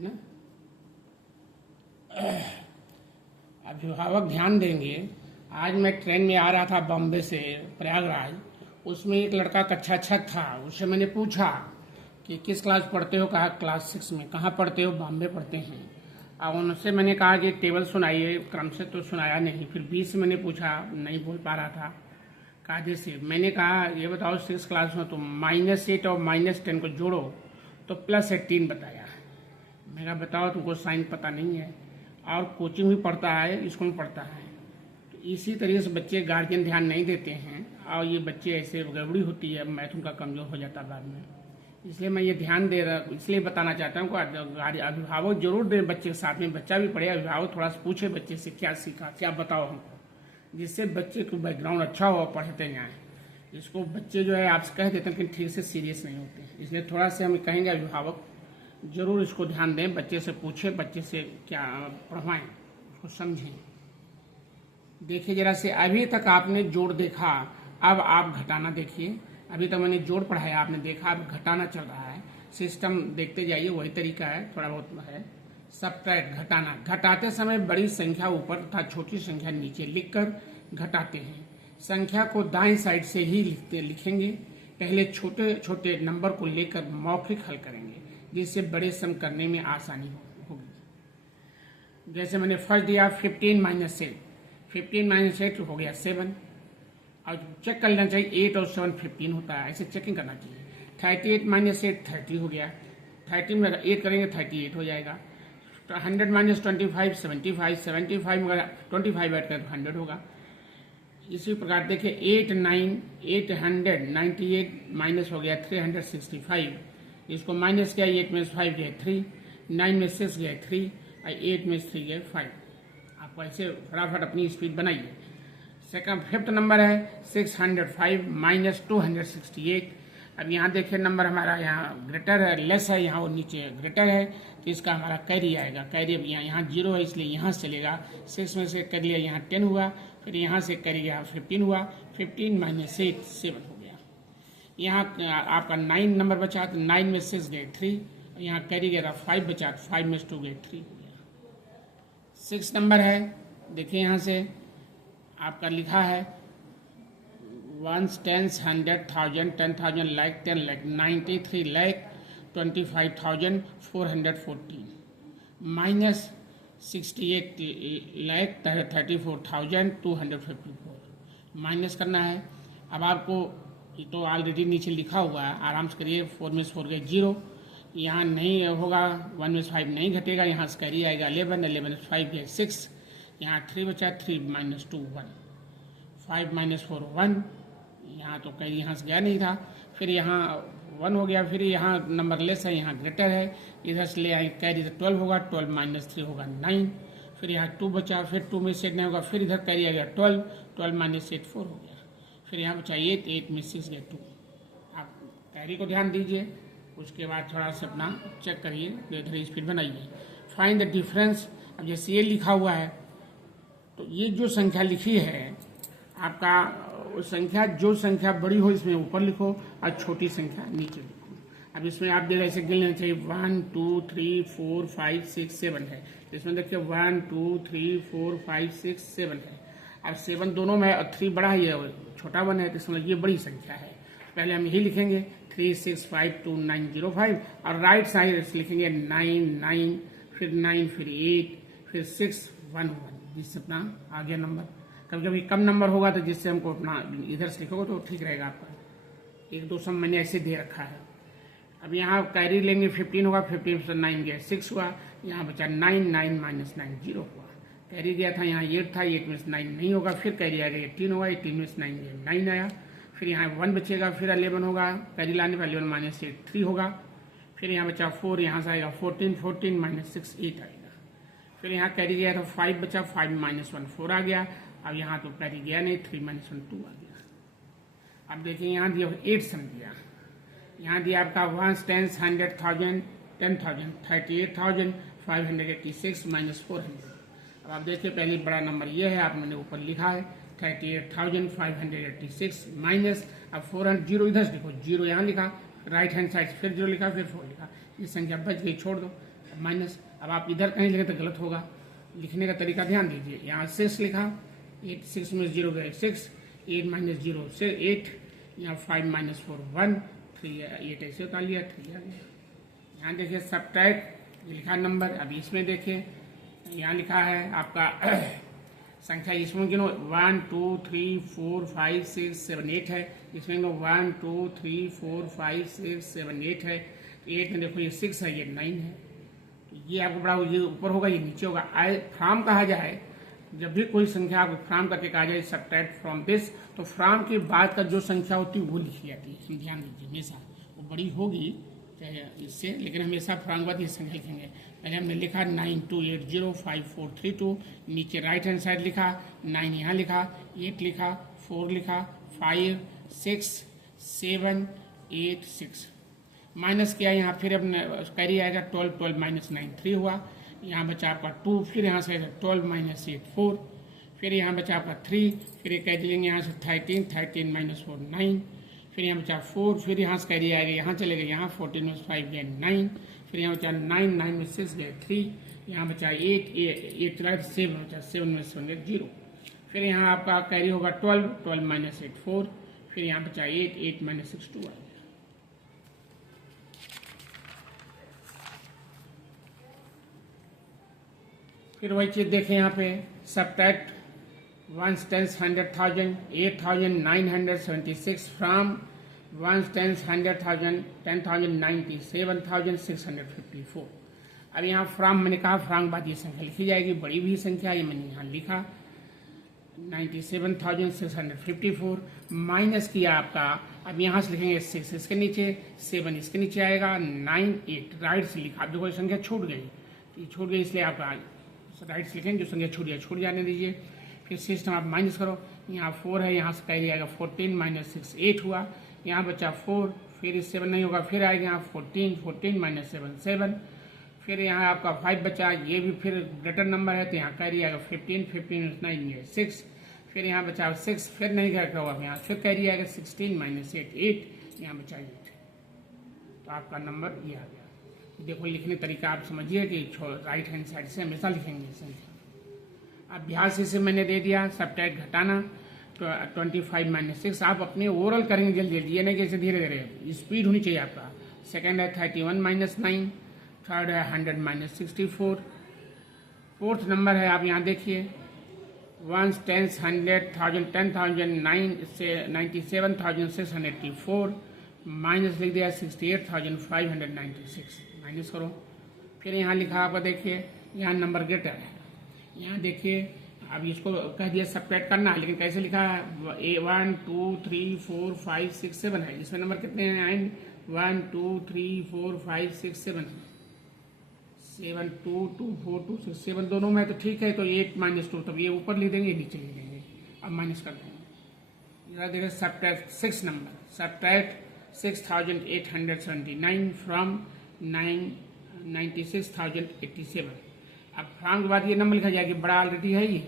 है ना। अभिभावक ध्यान देंगे। आज मैं ट्रेन में आ रहा था बॉम्बे से प्रयागराज, उसमें एक लड़का कक्षा 6 था। उससे मैंने पूछा कि किस क्लास पढ़ते हो, कहा क्लास 6 में। कहाँ पढ़ते हो, बॉम्बे पढ़ते हैं। और उनसे मैंने कहा कि टेबल सुनाइए, क्रम से तो सुनाया नहीं। फिर 20 से मैंने पूछा, नहीं बोल पा रहा था। कहा जैसे मैंने कहा ये बताओ 6 क्लास में तो -8 और -10 को जोड़ो तो +18 बताया। मैं कहा बताओ तुमको साइन पता नहीं है, और कोचिंग भी पढ़ता है, स्कूल में पढ़ता है। तो इसी तरीके से बच्चे गार्जियन ध्यान नहीं देते हैं और ये बच्चे ऐसे गड़बड़ी होती है, मैथ उनका कमजोर हो जाता है बाद में। इसलिए मैं ये ध्यान दे रहा, इसलिए बताना चाहता हूँ कि अभिभावक जरूर दें बच्चे के साथ में। बच्चा भी पढ़े, अभिभावक थोड़ा सा पूछे बच्चे से क्या सीखा, क्या बताओ हमको, जिससे बच्चे को बैकग्राउंड अच्छा हो, पढ़ते जाएँ। इसको बच्चे जो है आपसे कह देते हैं लेकिन ठीक से सीरियस नहीं होते, इसलिए थोड़ा से हम कहेंगे अभिभावक जरूर इसको ध्यान दें, बच्चे से पूछे, बच्चे से क्या पढ़वाएं, उसको समझें। देखिए जरा से, अभी तक आपने जोड़ देखा, अब आप घटाना देखिए। अभी तक मैंने जोड़ पढ़ाया, आपने देखा, अब घटाना चल रहा है। सिस्टम देखते जाइए, वही तरीका है, थोड़ा बहुत है। सबट्रैक्ट, घटाना। घटाते समय बड़ी संख्या ऊपर तथा छोटी संख्या नीचे लिखकर घटाते हैं। संख्या को दाएं साइड से ही लिखेंगे। पहले छोटे छोटे नंबर को लेकर मौखिक हल करेंगे, जिससे बड़े सम करने में आसानी होगी। जैसे मैंने फर्स्ट दिया 15 - 8, 15 - 8 हो गया 7। और चेक कर लेना चाहिए, 8 और 7 15 होता है, ऐसे चेकिंग करना चाहिए। 38 - 8 30 हो गया। 30 में 8 करेंगे 38 हो जाएगा। 100 - 25 75, 75 में 25 ऐड करें तो 100 होगा। इसी प्रकार देखिए 8 9 898 माइनस हो गया 365। इसको माइनस किया, 8 में 5 गए 3, 9 में 6 गए 3 और 8 में 3 गए 5। आप ऐसे फटाफट अपनी स्पीड बनाइए। सेकंड 5th नंबर है 605 - 268। अब यहाँ देखिए नंबर हमारा यहाँ ग्रेटर है, लेस है, यहाँ वो नीचे ग्रेटर है, तो इसका हमारा कैरी आएगा। कैरी अब यहाँ 0 है इसलिए यहाँ से चलेगा। 6 में से कर लिया, यहाँ 10 हुआ, फिर यहाँ से कैरी गया 15 हुआ। 15 - 8 7 हो गया। यहाँ आपका 9 नंबर बचा, तो 9 में 6 गए 3, यहाँ कैरी गया 5 बचा, 5 में 2 गए 3 हो गया। 6 नंबर है, देखिए यहाँ से आपका लिखा है 1 10 100 1000 10,000 लाख 10 लाख 93 लाख 25,414 माइनस 68 लाख 34,254 माइनस करना है। अब आपको ये तो ऑलरेडी नीचे लिखा हुआ है, आराम से करिए। 4 में 4 गए 0, यहाँ नहीं होगा। 1 में 5 नहीं घटेगा, यहाँ से कैरी आएगा 11, 11 में 5 गए 6, यहाँ 3 बचा, 3 - 2 1, 5 - 4 1, यहाँ तो कहीं यहाँ से गया नहीं था। फिर यहाँ 1 हो गया, फिर यहाँ नंबर लेस है, यहाँ ग्रेटर है, इधर से ले आए कैरी तो 12 होगा, 12 - 3 होगा 9, फिर यहाँ 2 बचा, फिर 2 में से 8 नहीं होगा, फिर इधर कैरी आ गया 12, 12 - 8 4 हो गया। फिर यहाँ बचा 8, 8 में 6 गया 2। आप कैरी को ध्यान दीजिए, उसके बाद थोड़ा सा अपना चेक करिए, इधर स्पीड बनाइए। Find the difference. अब जैसे ये लिखा हुआ है, तो ये जो संख्या लिखी है आपका संख्या, जो संख्या बड़ी हो इसमें ऊपर लिखो और छोटी संख्या नीचे लिखो। अब इसमें आप देखिए ऐसे गिन लेना चाहिए 1 2 3 4 5 6 7 है, इसमें देखिए 1 2 3 4 5 6 7 है। अब 7 दोनों में और 3 बड़ा ही है, छोटा 1 है, तो इसमें ये बड़ी संख्या है। पहले हम यही लिखेंगे 3 6 5 2 9 0 5, और राइट साइड लिखेंगे 9 9, फिर 9, फिर 8, फिर 6 1 1, जिससे अपना आ गया नंबर। कभी कभी कम नंबर होगा तो जिससे हमको अपना इधर से लिखोगे तो ठीक रहेगा आपका। 1 2 सम मैंने ऐसे दे रखा है। अब यहाँ कैरी लेंगे 15 होगा, 15 से 9 गया 6 हुआ, यहाँ बचा 9 9 - 9 0 हुआ। कैरी गया था यहाँ 8 था, 8 में से 9 नहीं होगा, फिर कैरी आ गया 18 होगा, 18 में से 9 गया 9 आया, फिर यहाँ 1 बचेगा, फिर 11 होगा, कैरी लाने पर 11 - 8 3 होगा, फिर यहाँ बचा 4, यहाँ से आएगा 14 14 - 6 8 आएगा। फिर यहाँ कैरी गया था 5 बचा, 5 - 1 4 आ गया। अब यहाँ तो कैरी गया नहीं, 3 - 1 2 आ गया। अब देखिए यहाँ दिया 8 सम दिया, यहाँ दिया आपका 1 10 100 1000 10,000 38,586 - 400। अब आप देखिए पहले बड़ा नंबर ये है, आपने ऊपर लिखा है 38,586 माइनस, अब 400 जीरो इधर से लिखो, जीरो यहाँ लिखा, राइट हैंड साइड फिर 0 लिखा, फिर 4 लिखा, ये संख्या बच गई, छोड़ दो। माइनस। अब आप इधर कहीं लिखे तो गलत होगा, लिखने का तरीका ध्यान दीजिए। यहाँ 6 लिखा, 8 6 में 0 गए 6, 8 माइनस 0 से 8, यहाँ 5 माइनस 4 1, 3 8 ऐसे उतार लिया, 3 आ गया। यहाँ देखिए सब्ट्रैक्ट लिखा नंबर। अभी इसमें देखिए यहाँ लिखा है आपका संख्या, इसमें गिनो 1 2 3 4 5 6 7 8 है, इसमें गिनो 1 2 3 4 5 6 7 8 है। 8 में देखो ये 6 है, ये 9 है। ये आपको बड़ा, ये ऊपर होगा, ये नीचे होगा। आई फ्रॉम कहा जाए, जब भी कोई संख्या आपको फ्रॉम करके कहा जाए सब्ट्रैक्ट फ्रॉम दिस, तो फ्रॉम के बाद का जो संख्या होती है वो लिखी जाती है। ध्यान दीजिए, हमेशा वो बड़ी होगी चाहे इससे, लेकिन हमेशा फ्रॉम के बाद ये संख्या लिखेंगे। पहले हमने लिखा 92805432, नीचे राइट हैंड साइड लिखा 9, यहाँ लिखा 8 लिखा 4 लिखा 5 6 7 8 6, माइनस किया यहाँ, फिर अपने कैरी आएगा 12 12 माइनस 9 3 हुआ, यहाँ बचा आपका 2, फिर यहाँ से 12 माइनस 8 4, फिर यहाँ बचा आपका 3, फिर एक कैरी लेंगे यहाँ से 13 13 माइनस 4 9, फिर यहाँ बचा 4, फिर यहाँ से कैरी आएगा, यहाँ चले गए, यहाँ 14 में 5 गए 9, फिर यहाँ बचा 9 9 में 6 गए 3, यहाँ बचा 8 8 चला 7 बचा 7 में 7 गए 0, फिर यहाँ आपका कैरी होगा 12 12 माइनस 8 4, फिर यहाँ बचा 8 8 माइनस 6 2 आएगा। फिर वही चीज देखें यहाँ पे सब्ट्रैक्ट 1 10 100,000 8,976 फ्रॉम 1 10 100,000 10,97,654। अब यहाँ फ्रॉम मैंने कहा, फ्रॉम के बाद ये संख्या लिखी जाएगी, बड़ी भी संख्या, ये मैंने यहाँ लिखा 97,654, माइनस किया आपका। अब यहाँ से लिखेंगे 6 इसके नीचे, 7 इसके नीचे आएगा, 9 8 राइट से लिखा। अब देखो संख्या छूट गई, ये छूट गई इसलिए आपका राइट से लिखेंगे, जो संख्या छूट गया छूट जाने दीजिए। फिर सिस्टम आप माइनस करो, यहाँ 4 है, यहाँ से कैरी आएगा 14 माइनस 6 8 हुआ, यहाँ बचा 4, फिर 7 नहीं होगा, फिर आएगा यहाँ 14 14 माइनस 7 7, फिर यहाँ आपका 5 बचा, ये भी फिर ग्रेटर नंबर है तो यहाँ कैरी आएगा 15 15 9 में 6, फिर यहाँ बचा 6, फिर नहीं रखा हुआ, यहाँ फिर कैरी आएगा 16 माइनस 8 8, यहाँ बचा 8, तो आपका नंबर ये आ गया। देखो लिखने तरीका आप समझिए कि राइट हैंड साइड से हमेशा लिखेंगे संख्या। अभ्यास इसे मैंने दे दिया, सब्ट्रैक्ट घटाना, तो 25 माइनस 6 आप अपने ओरल करेंगे जल्दी जल्दी, ये नहीं कि ऐसे धीरे धीरे, स्पीड होनी चाहिए आपका। सेकंड है 31 माइनस 9, थर्ड है 100 माइनस 64, फोर्थ नंबर है आप यहाँ देखिए 1 10 100,000 10,009 से 97,684, माइनस लिख दिया 68,596, माइनस करो। फिर यहाँ लिखा आपका देखिए, यहाँ नंबर ग्रेटर है, यहाँ देखिए अब इसको कह दिया सब्ट्रैक्ट करना, लेकिन कैसे लिखा है 1 2 3 4 5 6 7 है, इसमें नंबर कितने हैं 1 2 3 4 5 6 7 7 2 2 4 2 6 7 दोनों में तो ठीक है, तो 8 माइनस 2, तब ये ऊपर लिख देंगे नीचे लिख देंगे, अब माइनस कर देंगे। देखिए सब्ट्रैक्ट 6 नंबर, सब्ट्रैक्ट 6,879 फ्रॉम 96,087। अब फ्रॉम के बाद ये नंबर लिखा जाएगा, बड़ा ऑलरेडी है, ये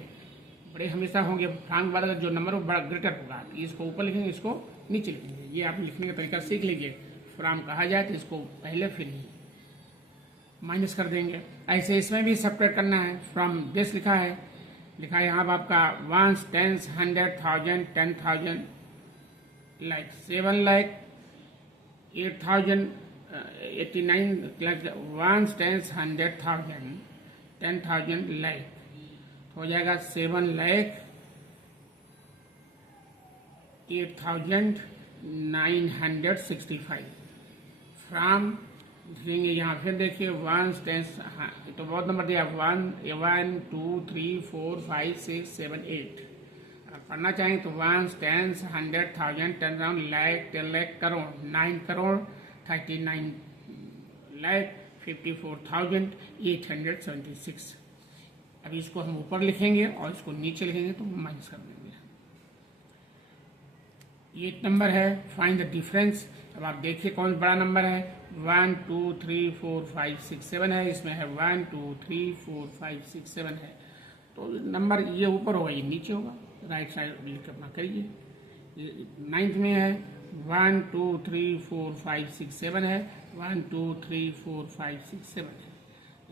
बड़े हमेशा होंगे, फ्रॉम के बाद जो नंबर हो बड़ा ग्रेटर होगा, इसको ऊपर लिखेंगे इसको नीचे लिखेंगे। ये आप लिखने का तरीका सीख लीजिए, फ्रॉम कहा जाए तो इसको पहले फिर माइनस कर देंगे। ऐसे इसमें भी सब्ट्रैक्ट करना है, फ्रॉम दिस लिखा है यहाँ आपका 1 10 100,000 10,000 लाइक 7 लाख 8,000 89 लाख 1 10 100,000 10,000 लाख हो जाएगा 7 लाख 8,965 फ्रॉम लिखेंगे यहाँ। फिर देखिए 1 10 तो बहुत नंबर दिया 1 2 3 4 5 6 7 8। पढ़ना चाहें तो 1 10 100,000 10,000 लाख 10 लाख करोड़ 9 करोड़ 39 लाख 54,876। अब इसको हम ऊपर लिखेंगे और इसको नीचे लिखेंगे तो माइनस कर देंगे। ये नंबर है, फाइंड द डिफरेंस। अब आप देखिए कौन बड़ा नंबर है, 1 2 3 4 5 6 7 है, इसमें है 1 2 3 4 5 6 7 है, तो नंबर ये ऊपर होगा ये नीचे होगा, राइट साइड लिख अपना करिए। 9th में है 1 2 3 4 5 6 7 है, 1 2 3 4 5 6 7 है।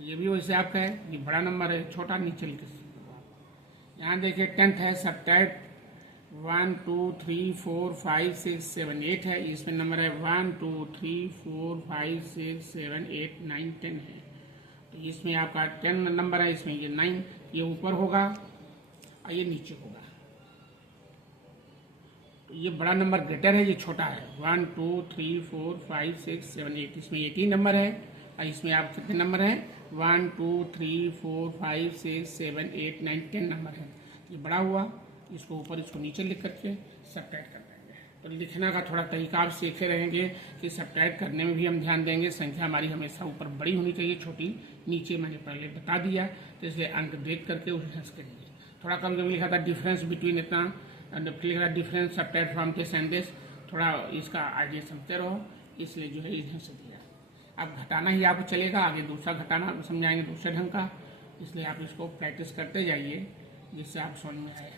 ये भी वैसे आपका है, ये बड़ा नंबर है, छोटा नीचे लिख सकते। यहाँ देखिए 10th है, सब्ट्रैक्ट 1 2 3 4 5 6 7 8 है। इसमें नंबर है 1 2 3 4 5 6 7 8 9 10 है। तो इसमें आपका 10 नंबर है, इसमें ये 9, ये ऊपर होगा और ये नीचे होगा। तो ये बड़ा नंबर ग्रेटर है, ये छोटा है। 1 2 3 4 5 6 7 8, इसमें 18 नंबर है और इसमें आप कितने नंबर हैं? 1 2 3 4 5 6 7 8 9 10 नंबर है। ये बड़ा हुआ, इसको ऊपर इसको नीचे लिख करके सब्ट्रैक्ट कर देंगे। तो लिखने का थोड़ा तरीका आप सीखे रहेंगे कि सब्ट्रैक्ट करने में भी हम ध्यान देंगे। संख्या हमारी हमेशा ऊपर बड़ी होनी चाहिए, छोटी नीचे मैंने पहले बता दिया, तो इसलिए अंक देख करके उसे हंस करिए। थोड़ा कभी कभी लिखा था डिफरेंस बिटवीन इतना, लिखा था डिफरेंस सब्ट्रैक्ट फ्रॉम के सेंटेंस, थोड़ा इसका आइडिया समझते रहो, इसलिए जो है इधर से दिया। अब घटाना ही आपको चलेगा, आगे दूसरा घटाना समझाएंगे दूसरे ढंग का, इसलिए आप इसको प्रैक्टिस करते जाइए जिससे आप समझ में आए।